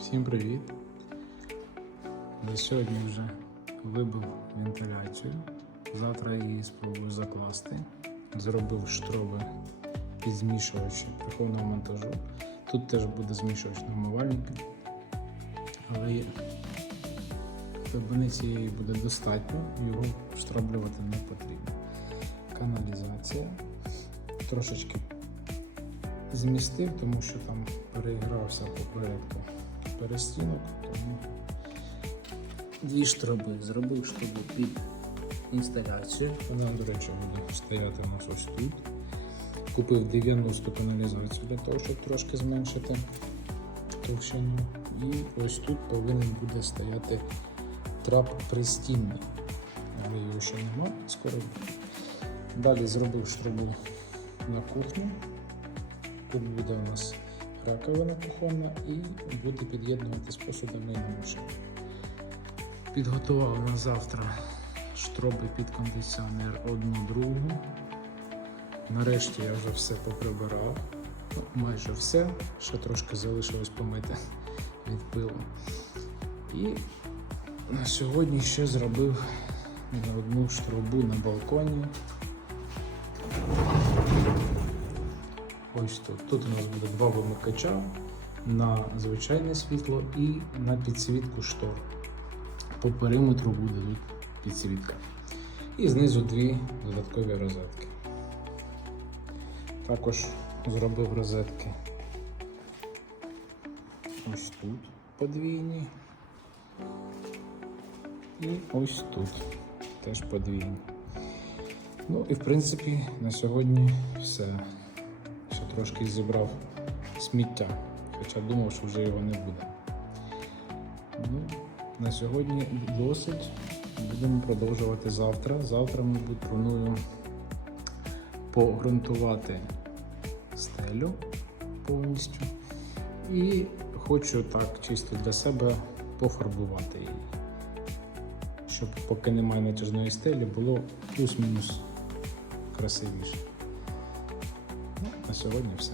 Всім привіт! На сьогодні вже вибив вентиляцію. Завтра її спробую закласти. Зробив штроби під змішувачі прихованого монтажу. Тут теж буде змішувач на умивальники. Але глибини цієї буде достатньо, його штраблювати не потрібно. Каналізація. Трошечки змістив, тому що там переігрався по проєкту перестінок, тому дві штроби. Зробив штробу під інсталяцію. Вона, до речі, буде стояти у нас ось тут. Купив 90 каналізацію для того, щоб трошки зменшити товщину. І ось тут повинен буде стояти трап пристінний. Але його ще немає, скоро буде. Далі зробив штробу на кухню. Тут буде у нас раковина кухонна і буде під'єднувати з посудомийну машину. Підготував на завтра штроби під кондиціонер одну другу. Нарешті я вже все поприбирав. Ну, майже все. Ще трошки залишилось помити від пилу. І на сьогодні ще зробив одну штробу на балконі. Ось тут. Тут у нас буде два вимикача на звичайне світло і на підсвітку штор. По периметру буде тут підсвітка. І знизу дві додаткові розетки. Також зробив розетки ось тут подвійні. І ось тут теж подвійні. Ну і в принципі на сьогодні все трошки зібрав сміття, хоча думав, що вже його не буде. Ну, на сьогодні досить. Будемо продовжувати завтра. Завтра, мабуть, планую погрунтувати стелю повністю. І хочу так чисто для себе пофарбувати її. Щоб поки немає натяжної стелі, було плюс-мінус красивіше. Ну, на сьогодні все.